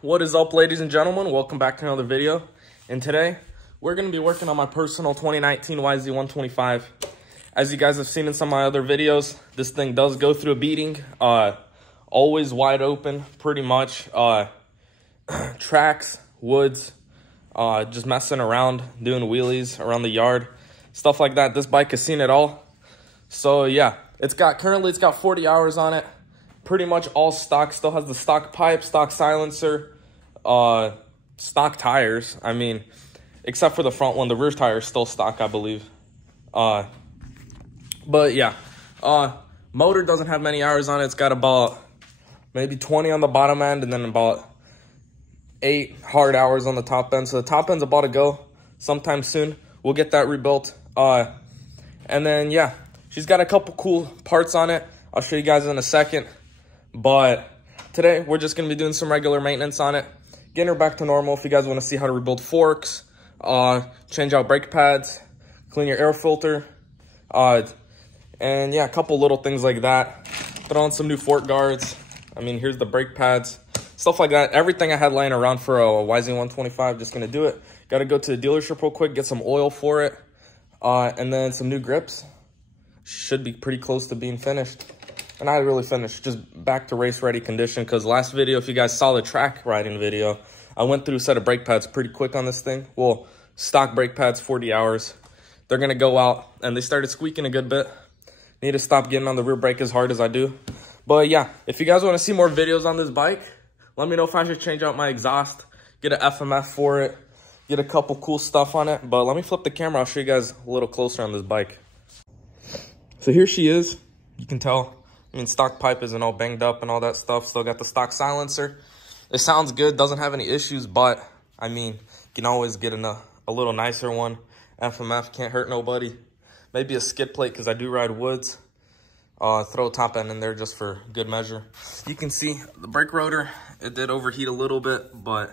What is up, ladies and gentlemen? Welcome back to another video. And today, we're going to be working on my personal 2019 YZ125. As you guys have seen in some of my other videos, this thing does go through a beating. Always wide open, pretty much. Tracks, woods, just messing around, doing wheelies around the yard, stuff like that. This bike has seen it all. So yeah, currently it's got 40 hours on it. Pretty much all stock. Still has the stock pipe, stock silencer, stock tires. I mean, except for the front one, the rear tire is still stock, I believe. But yeah, motor doesn't have many hours on it. It's got about maybe 20 on the bottom end, and then about 8 hard hours on the top end. So the top end's about to go sometime soon. We'll get that rebuilt. And then yeah, she's got a couple cool parts on it. I'll show you guys in a second. But today, we're just going to be doing some regular maintenance on it, getting her back to normal. If you guys want to see how to rebuild forks, change out brake pads, clean your air filter, and yeah, a couple little things like that. Put on some new fork guards. I mean, here's the brake pads, stuff like that. Everything I had laying around for a YZ125, just going to do it. Got to go to the dealership real quick, get some oil for it, and then some new grips. Should be pretty close to being finished. And not really finished, just back to race ready condition. Because last video, if you guys saw the track riding video, I went through a set of brake pads pretty quick on this thing. Well, stock brake pads, 40 hours. They're going to go out, and they started squeaking a good bit. Need to stop getting on the rear brake as hard as I do. But yeah, if you guys want to see more videos on this bike, let me know if I should change out my exhaust, get an FMF for it, get a couple cool stuff on it. But let me flip the camera. I'll show you guys a little closer on this bike. So here she is. You can tell. I mean, stock pipe isn't all banged up and all that stuff. Still got the stock silencer. It sounds good, doesn't have any issues, but I mean, you can always get a little nicer one. FMF can't hurt nobody. Maybe a skid plate, because I do ride woods. Throw a top end in there just for good measure. You can see the brake rotor, it did overheat a little bit, but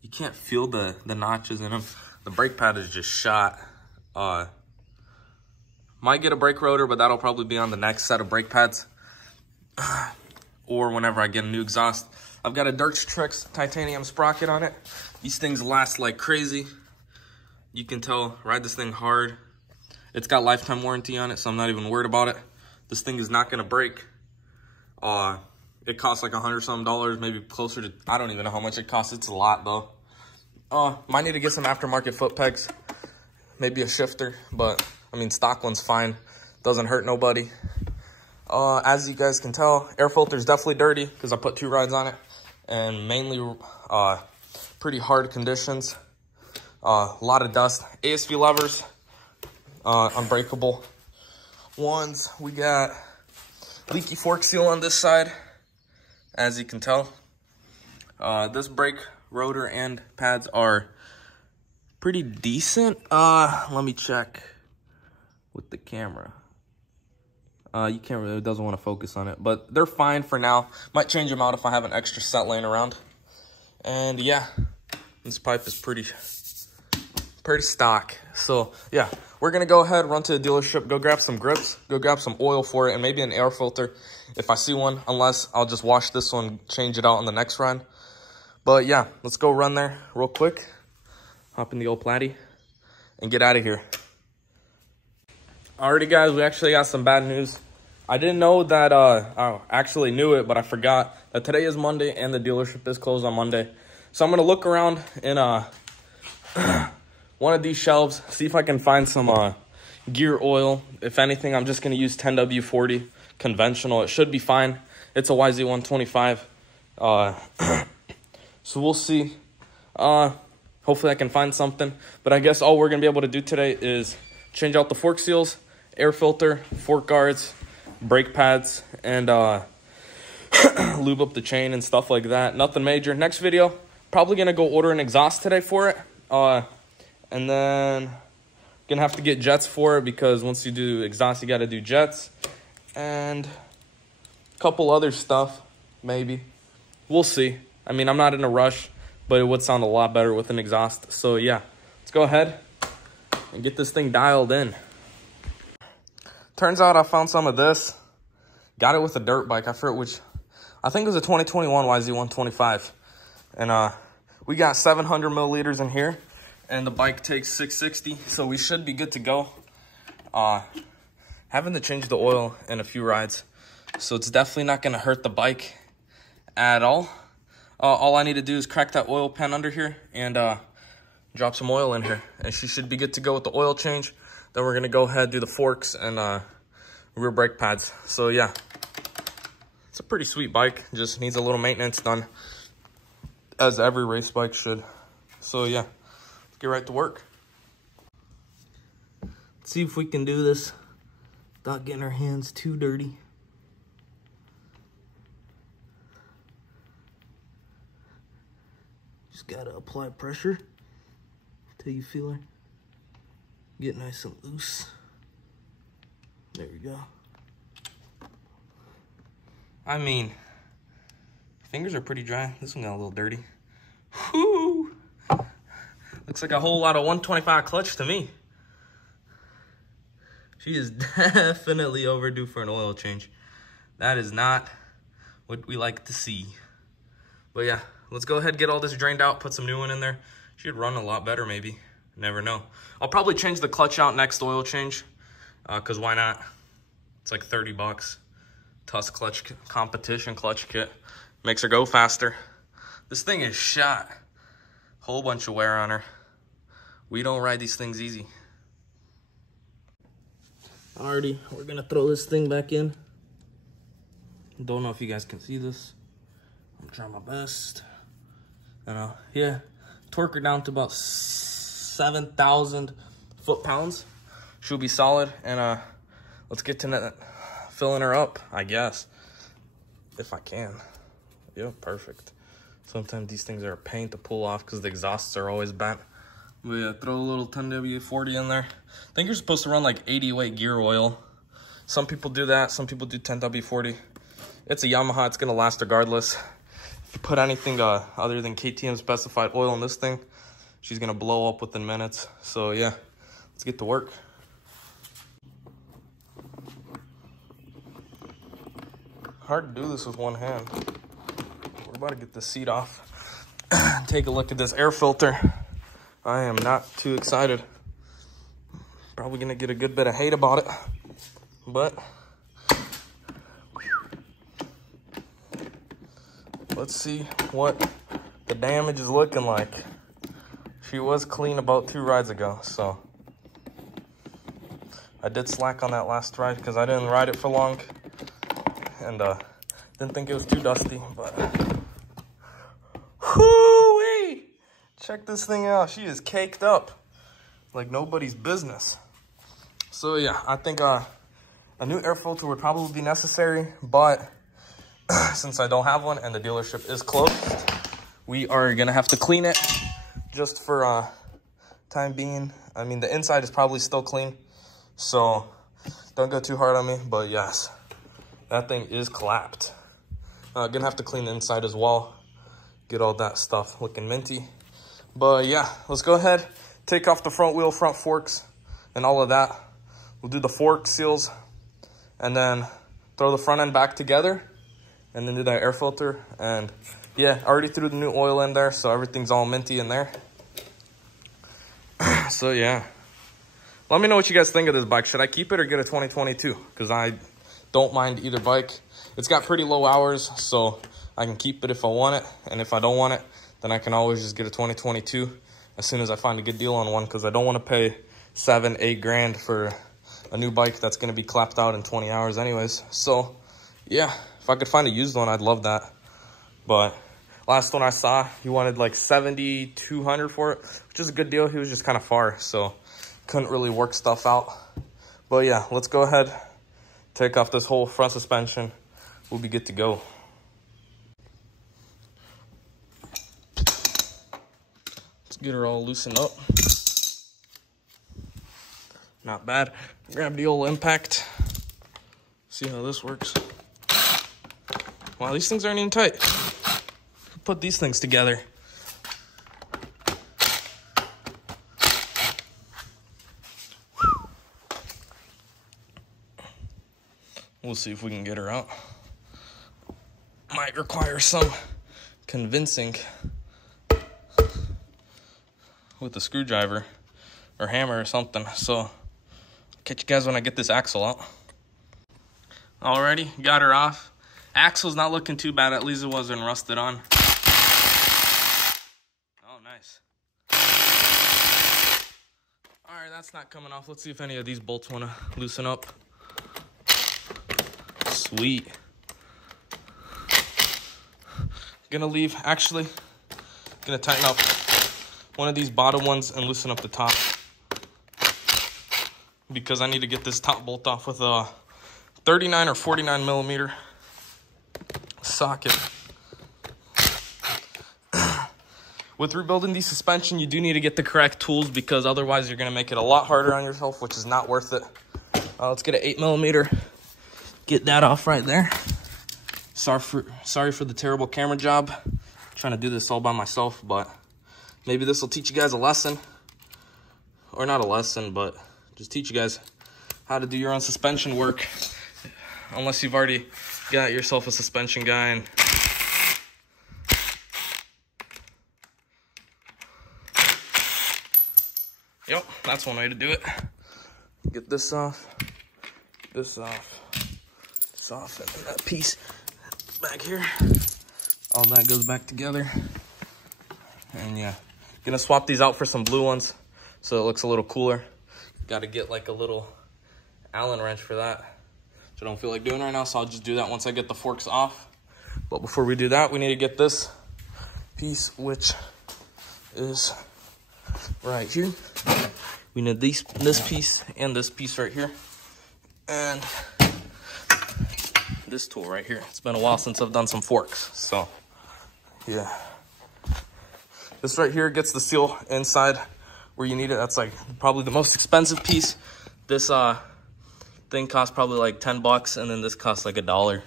you can't feel the notches in them. The brake pad is just shot. Might get a brake rotor, but that'll probably be on the next set of brake pads. Or whenever I get a new exhaust. I've got a Dirtstrix titanium sprocket on it. These things last like crazy. You can tell, ride this thing hard. It's got lifetime warranty on it, so I'm not even worried about it. This thing is not gonna break. It costs like $100-something, maybe closer to, I don't even know how much it costs. It's a lot though. Might need to get some aftermarket foot pegs, maybe a shifter, but I mean, stock one's fine. Doesn't hurt nobody. As you guys can tell, air filter is definitely dirty because I put 2 rides on it, and mainly pretty hard conditions. A lot of dust. ASV levers, unbreakable ones. We got leaky fork seal on this side, as you can tell. This brake rotor and pads are pretty decent. Let me check with the camera. You can't really, it doesn't want to focus on it, but they're fine for now. Might change them out if I have an extra set laying around. And yeah, this pipe is pretty stock. So yeah, we're gonna go ahead, run to the dealership, go grab some grips, go grab some oil for it, and maybe an air filter if I see one. Unless I'll just wash this one, change it out on the next run. But yeah, let's go run there real quick, hop in the old Platy, and get out of here. Alrighty guys, we actually got some bad news. I didn't know that, I actually knew it, but I forgot that today is Monday and the dealership is closed on Monday. So I'm going to look around in one of these shelves, see if I can find some gear oil. If anything, I'm just going to use 10W40 conventional. It should be fine. It's a YZ125. So we'll see. Hopefully I can find something. But I guess all we're going to be able to do today is change out the fork seals, air filter, fork guards, brake pads, and lube up the chain and stuff like that. Nothing major. Next video, probably going to go order an exhaust today for it. And then going to have to get jets for it, because once you do exhaust, you got to do jets. And a couple other stuff, maybe. We'll see. I mean, I'm not in a rush, but it would sound a lot better with an exhaust. So yeah, let's go ahead and get this thing dialed in. Turns out I found some of this. Got it with a dirt bike. I forget which. I think it was a 2021 YZ125. And we got 700 milliliters in here, and the bike takes 660, so we should be good to go. Having to change the oil in a few rides, so it's definitely not gonna hurt the bike at all. All I need to do is crack that oil pan under here and drop some oil in here, and she should be good to go with the oil change. Then we're gonna go ahead, do the forks and rear brake pads. So yeah, it's a pretty sweet bike, just needs a little maintenance done, as every race bike should. So yeah, let's get right to work. Let's see if we can do this without getting our hands too dirty. Just gotta apply pressure till you feel her get nice and loose. There we go. I mean, fingers are pretty dry. This one got a little dirty. Whoo! Looks like a whole lot of 125 clutch to me. She is definitely overdue for an oil change. That is not what we like to see. But yeah, let's go ahead and get all this drained out, put some new one in there. Should run a lot better maybe. Never know. I'll probably change the clutch out next oil change, because why not? It's like 30 bucks. Tusk clutch competition clutch kit. Makes her go faster. This thing is shot. Whole bunch of wear on her. We don't ride these things easy. Alrighty, we're gonna throw this thing back in. Don't know if you guys can see this. I'm trying my best. And yeah, torque her down to about 7,000 foot-pounds. She'll be solid, and let's get to filling her up, I guess, if I can. Yeah, perfect. Sometimes these things are a pain to pull off because the exhausts are always bent. But yeah, throw a little 10W40 in there. I think you're supposed to run like 80 weight gear oil. Some people do that. Some people do 10W40. It's a Yamaha. It's going to last regardless. If you put anything other than KTM specified oil in this thing, she's going to blow up within minutes. So yeah, let's get to work. Hard to do this with one hand. We're about to get the seat off. Take a look at this air filter. I am not too excited. Probably gonna get a good bit of hate about it, but let's see what the damage is looking like. She was clean about 2 rides ago, so I did slack on that last ride because I didn't ride it for long and didn't think it was too dusty, but whoo-wee! Check this thing out. She is caked up like nobody's business. So yeah, I think a new air filter would probably be necessary, but since I don't have one and the dealership is closed, we are gonna have to clean it just for time being. I mean, the inside is probably still clean, so don't go too hard on me, but yes, that thing is clapped. Gonna have to clean the inside as well, get all that stuff looking minty. But yeah, let's go ahead, take off the front wheel, front forks, and all of that. We'll do the fork seals, and then throw the front end back together, and then do that air filter. And yeah, I already threw the new oil in there, so everything's all minty in there. So yeah, let me know what you guys think of this bike. Should I keep it or get a 2022? Because I don't mind either bike. It's got pretty low hours, so I can keep it if I want it, and if I don't want it, then I can always just get a 2022 as soon as I find a good deal on one, because I don't want to pay 7-8 grand for a new bike that's going to be clapped out in 20 hours anyways. So yeah, if I could find a used one, I'd love that. But last one I saw, he wanted like 7,200 for it, which is a good deal. He was just kind of far, so couldn't really work stuff out. But yeah, let's go ahead, take off this whole front suspension. We'll be good to go. Let's get her all loosened up. Not bad. Grab the old impact. See how this works. Wow, these things aren't even tight. Put these things together. We'll see if we can get her out. Might require some convincing. with a screwdriver or hammer or something. So catch you guys when I get this axle out. Alrighty, got her off. Axle's not looking too bad, at least it wasn't rusted on. Oh, nice. Alright, that's not coming off. Let's see if any of these bolts want to loosen up. Sweet. Gonna tighten up one of these bottom ones and loosen up the top, because I need to get this top bolt off with a 39 or 49 millimeter socket. With rebuilding the suspension, you do need to get the correct tools, because otherwise you're gonna make it a lot harder on yourself, which is not worth it. Let's get an 8 millimeter. Get that off right there. Sorry for the terrible camera job. I'm trying to do this all by myself, but maybe this will teach you guys a lesson. Or not a lesson, but just teach you guys how to do your own suspension work. Unless you've already got yourself a suspension guy. And yep, that's one way to do it. Get this off, this off, this off, and then that piece back here. All that goes back together. And yeah, gonna swap these out for some blue ones so it looks a little cooler. Got to get like a little Allen wrench for that, which I don't feel like doing right now, so I'll just do that once I get the forks off. But before we do that, we need to get this piece, which is right here. We need this piece and this piece right here, and this tool right here. It's been a while since I've done some forks, so yeah. This right here gets the seal inside where you need it. That's like probably the most expensive piece. This thing costs probably like 10 bucks, and then this costs like $1,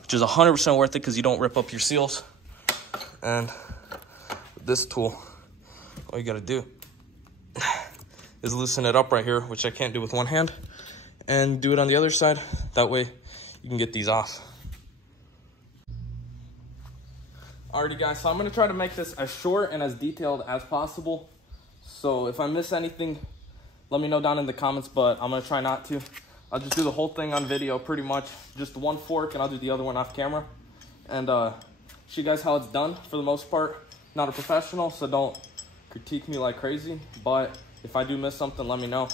which is 100% worth it because you don't rip up your seals. And with this tool, all you gotta do is loosen it up right here, which I can't do with one hand, and do it on the other side. That way you can get these off. Alrighty guys, so I'm gonna try to make this as short and as detailed as possible. So if I miss anything, let me know down in the comments, but I'm gonna try not to. I'll just do the whole thing on video pretty much. Just one fork, and I'll do the other one off camera. And show you guys how it's done for the most part. Not a professional, so don't critique me like crazy. But if I do miss something, let me know.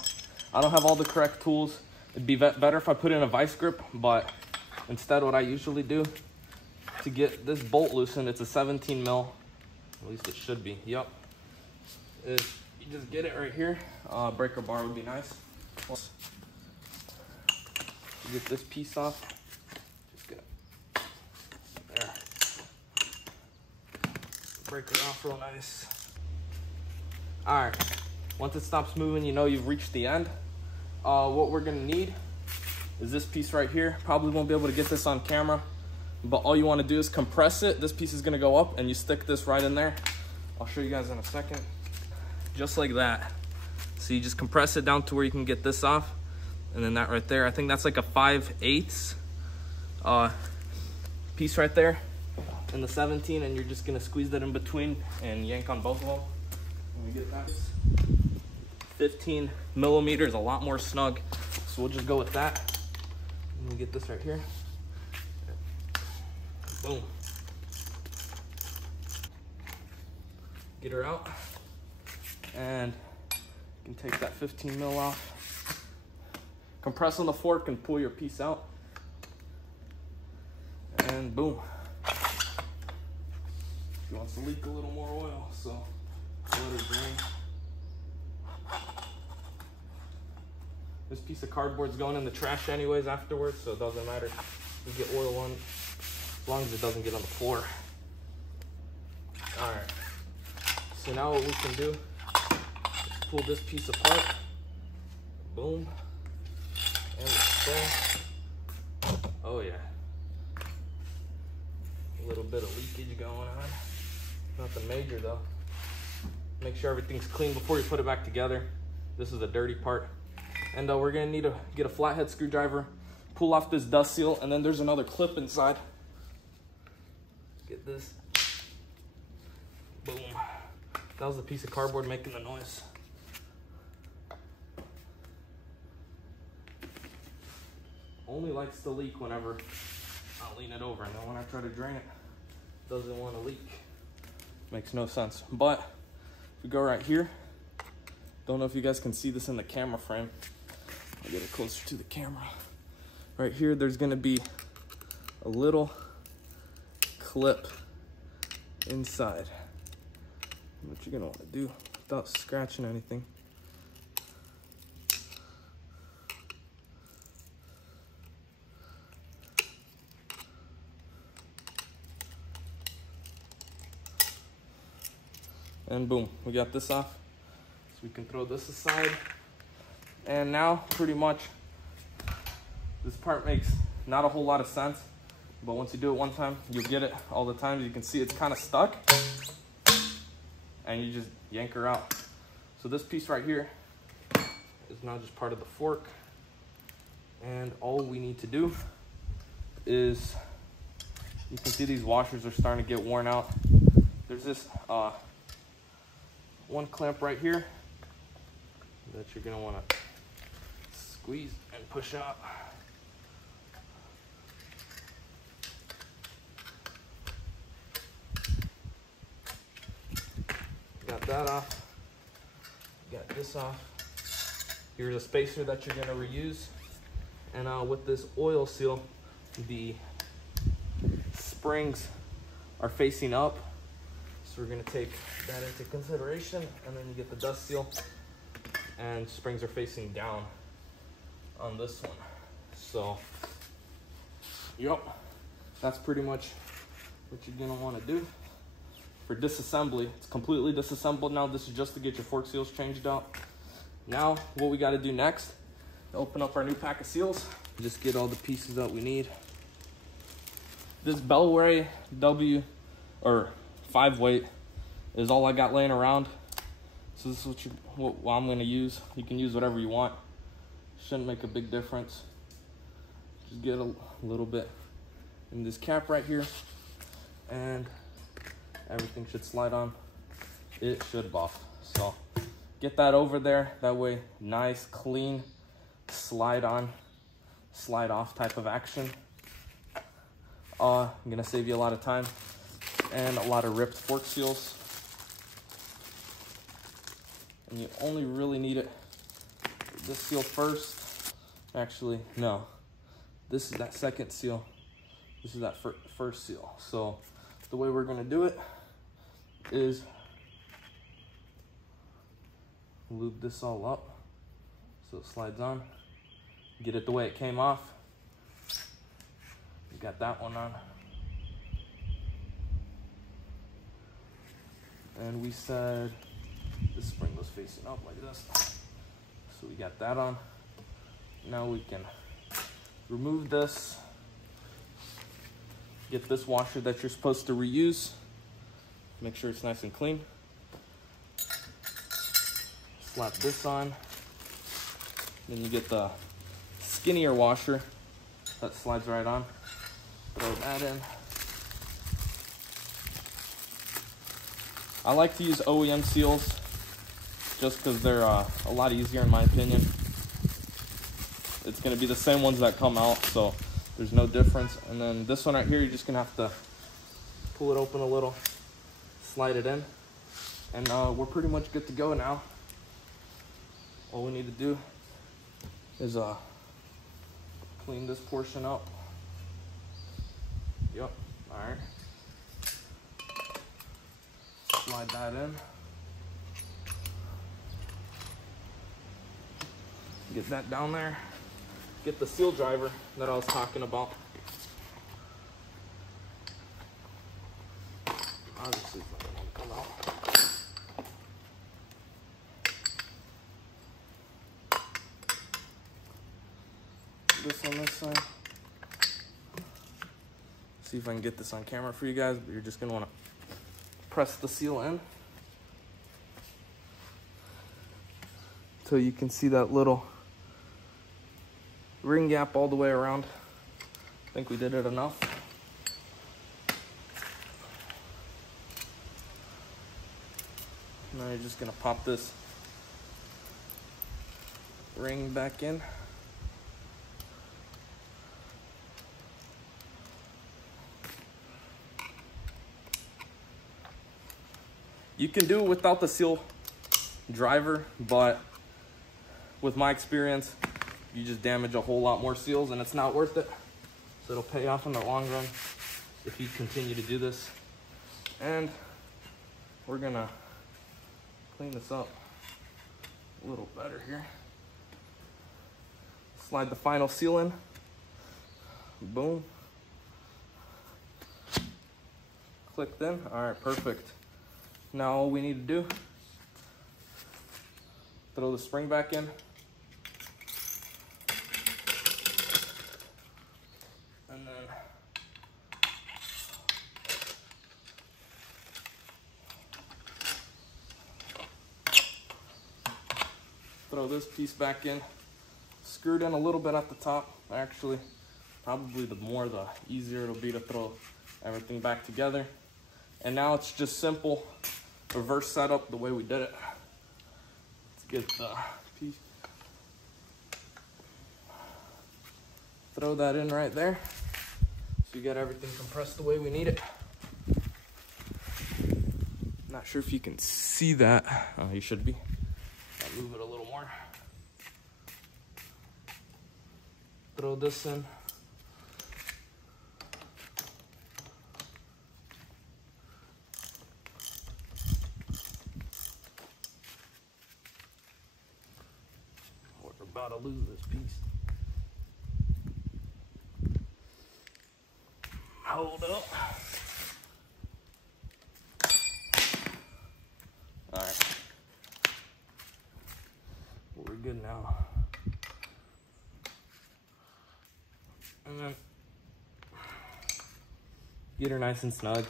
I don't have all the correct tools. It'd be better if I put in a vice grip, but instead what I usually do to get this bolt loosened, it's a 17 mil, at least it should be, yep, is you just get it right here. Breaker bar would be nice. You get this piece off, just get it there. Break it off real nice. All right, once it stops moving, you know you've reached the end. What we're gonna need is this piece right here. Probably won't be able to get this on camera, but all you want to do is compress it. This piece is gonna go up, and you stick this right in there. I'll show you guys in a second. Just like that. So you just compress it down to where you can get this off, and then that right there, I think that's like a 5/8 piece right there in the 17, and you're just gonna squeeze that in between and yank on both of them. Let me get that. 15 millimeters, a lot more snug, so we'll just go with that. Let me get this right here. Boom. Get her out, and you can take that 15 mil off. Compress on the fork and pull your piece out, and boom. She wants to leak a little more oil, so let her drain. This piece of cardboard's going in the trash anyways afterwards, so it doesn't matter. You get oil on, as long as it doesn't get on the floor. All right. So now what we can do is pull this piece apart. Boom. And so, oh yeah. A little bit of leakage going on. Nothing major though. Make sure everything's clean before you put it back together. This is the dirty part. And we're gonna need to get a flathead screwdriver, pull off this dust seal, and then there's another clip inside. Get this. Boom. That was the piece of cardboard making the noise. Only likes to leak whenever I lean it over, and then when I try to drain it, it doesn't want to leak. Makes no sense. But if we go right here, don't know if you guys can see this in the camera frame. I'll get it closer to the camera. Right here, there's gonna be a little clip inside. What you're gonna want to do without scratching anything. And boom, we got this off. So we can throw this aside. And now, pretty much, this part makes not a whole lot of sense, but once you do it one time, you'll get it all the time. You can see it's kind of stuck, and you just yank her out. So this piece right here is now just part of the fork. And all we need to do is, you can see these washers are starting to get worn out. There's this one clamp right here that you're gonna wanna squeeze and push out. Got that off. Got this off. Here's a spacer that you're gonna reuse. And with this oil seal, the springs are facing up. So we're gonna take that into consideration, and then you get the dust seal, and springs are facing down on this one. So, yep, that's pretty much what you're gonna wanna do. For disassembly, it's completely disassembled now. This is just to get your fork seals changed out. Now, what we gotta do next, open up our new pack of seals, just get all the pieces that we need. This Bellray W, or 5 weight, is all I got laying around. So this is what I'm gonna use. You can use whatever you want. Shouldn't make a big difference. Just get a little bit in this cap right here, and everything should slide on. It should buff. So get that over there. That way, nice, clean, slide on, slide off type of action. I'm gonna save you a lot of time and a lot of ripped fork seals. And you only really need it for this seal first. Actually, no. This is that second seal. This is that first seal. So the way we're gonna do it is lube this all up so it slides on. Get it the way it came off. You got that one on. And we said this spring was facing up like this. So we got that on. Now we can remove this. Get this washer that you're supposed to reuse. Make sure it's nice and clean. Slap this on. Then you get the skinnier washer that slides right on. Throw that in. I like to use OEM seals just because they're a lot easier in my opinion. It's going to be the same ones that come out, so there's no difference. And then this one right here, you're just going to have to pull it open a little, slide it in, and we're pretty much good to go now. All we need to do is clean this portion up. Yep, all right. Slide that in. Get that down there. Get the seal driver that I was talking about. Obviously, it's not gonna come out. This on this side. See if I can get this on camera for you guys, but you're just gonna wanna press the seal in so you can see that little ring gap all the way around. I think we did it enough. Now you're just gonna pop this ring back in. You can do it without the seal driver, but with my experience, you just damage a whole lot more seals and it's not worth it. So it'll pay off in the long run if you continue to do this. And we're gonna clean this up a little better here. Slide the final seal in. Boom. Clicked in. All right, perfect. Now all we need to do, throw the spring back in. And then throw this piece back in. Screwed in a little bit at the top. Actually, probably the more the easier it'll be to throw everything back together. And now it's just simple reverse setup the way we did it. Let's get the piece. Throw that in right there. So you got everything compressed the way we need it. Not sure if you can see that. Oh, you should be. I'll move it a little more. Throw this in. We're about to lose this piece. Hold up. All right. We're good now. And then get her nice and snug.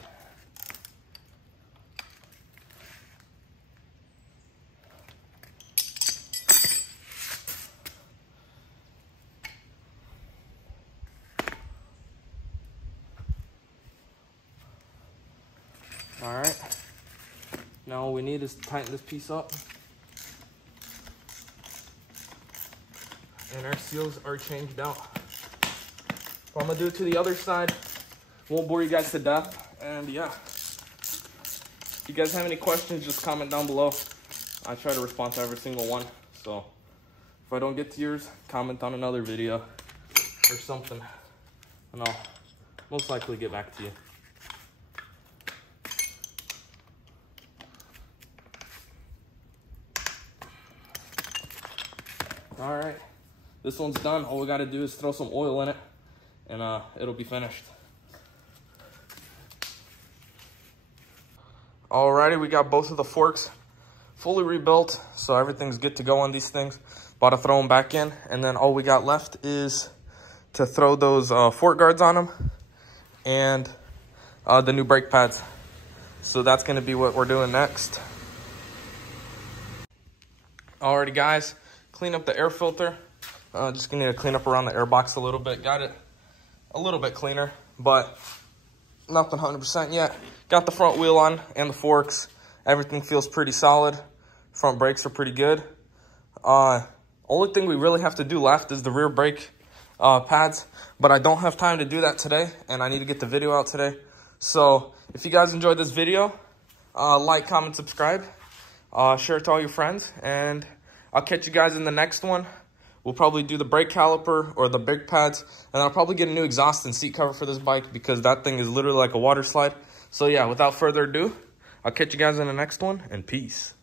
All right. Now all we need is to tighten this piece up. And our seals are changed out. So I'm gonna do it to the other side. Won't bore you guys to death. And yeah, if you guys have any questions, just comment down below. I try to respond to every single one. So if I don't get to yours, comment on another video or something, and I'll most likely get back to you. All right, this one's done. All we gotta do is throw some oil in it and it'll be finished. Alrighty, we got both of the forks fully rebuilt, so everything's good to go on these things. About to throw them back in, and then all we got left is to throw those fork guards on them and the new brake pads. So that's gonna be what we're doing next. Alrighty guys, clean up the air filter. Just gonna need to clean up around the air box a little bit. Got it a little bit cleaner, but nothing 100% yet. Got the front wheel on and the forks. Everything feels pretty solid. Front brakes are pretty good. Only thing we really have to do left is the rear brake pads, but I don't have time to do that today, and I need to get the video out today. So if you guys enjoyed this video, like, comment, subscribe, share it to all your friends, and I'll catch you guys in the next one. We'll probably do the brake caliper or the brake pads, and I'll probably get a new exhaust and seat cover for this bike because that thing is literally like a water slide. So yeah, without further ado, I'll catch you guys in the next one, and peace.